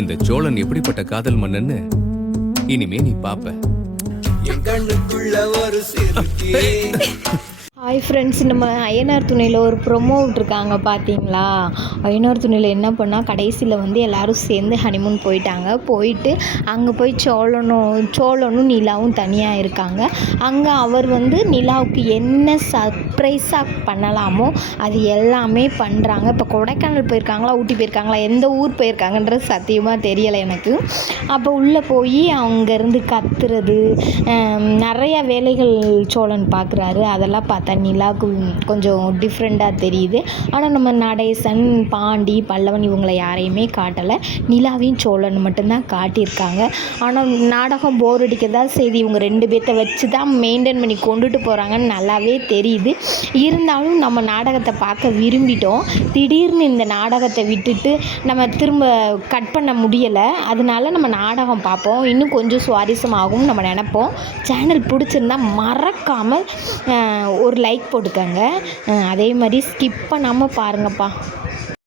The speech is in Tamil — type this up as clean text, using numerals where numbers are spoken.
இந்த சோழன் எப்படிப்பட்ட காதல் மன்னன்னு இனிமே நீ பாப்ப. என் கண்ணுக்குள்ள ஒரு சிறுக்கி. ஹாய் ஃப்ரெண்ட்ஸ், நம்ம ஐயனார் துணையில் ஒரு ப்ரொமோ விட்ருக்காங்க பார்த்தீங்களா? ஐயனார் துணையில் என்ன பண்ணால் கடைசியில் வந்து எல்லோரும் சேர்ந்து ஹனிமூன் போயிட்டு அங்கே போய் சோழனும் நிலாவும் தனியாக இருக்காங்க. அங்கே அவர் வந்து நிலாவுக்கு என்ன சர்ப்ரைஸாக பண்ணலாமோ அது எல்லாமே பண்ணுறாங்க. இப்போ கொடைக்கானல் போயிருக்காங்களா, ஊட்டி போயிருக்காங்களா, எந்த ஊர் போயிருக்காங்கன்றது சத்தியமாக தெரியலை எனக்கு. அப்போ உள்ளே போய் அங்கேருந்து கத்துறது, நிறையா வேலைகள் சோழன் பார்க்குறாரு. அதெல்லாம் பார்த்தா நிலாவுக்கு கொஞ்சம் டிஃப்ரெண்ட்டாக தெரியுது. ஆனால் நம்ம நடேசன், பாண்டி, பல்லவன் இவங்களை யாரையுமே காட்டலை. நிலாவையும் சோழன் மட்டும்தான் காட்டியிருக்காங்க. ஆனால் நாடகம் போர் அடிக்கிறதா செய்தி இவங்க 2 பேர்த்த வச்சு தான் மெயின்டைன் பண்ணி கொண்டுட்டு போகிறாங்கன்னு நல்லாவே தெரியுது. இருந்தாலும் நம்ம நாடகத்தை பார்க்க விரும்பிட்டோம். திடீர்னு இந்த நாடகத்தை விட்டுட்டு நம்ம திரும்ப கட் பண்ண முடியலை. அதனால நம்ம நாடகம் பார்ப்போம், இன்னும் கொஞ்சம் சுவாரஸ்யமாகும் நம்ம நினைப்போம். சேனல் பிடிச்சிருந்தா மறக்காமல் ஒரு லைக் போட்டுக்கோங்க. அதே மாதிரி ஸ்கிப் பண்ணாமல் பாருங்கப்பா.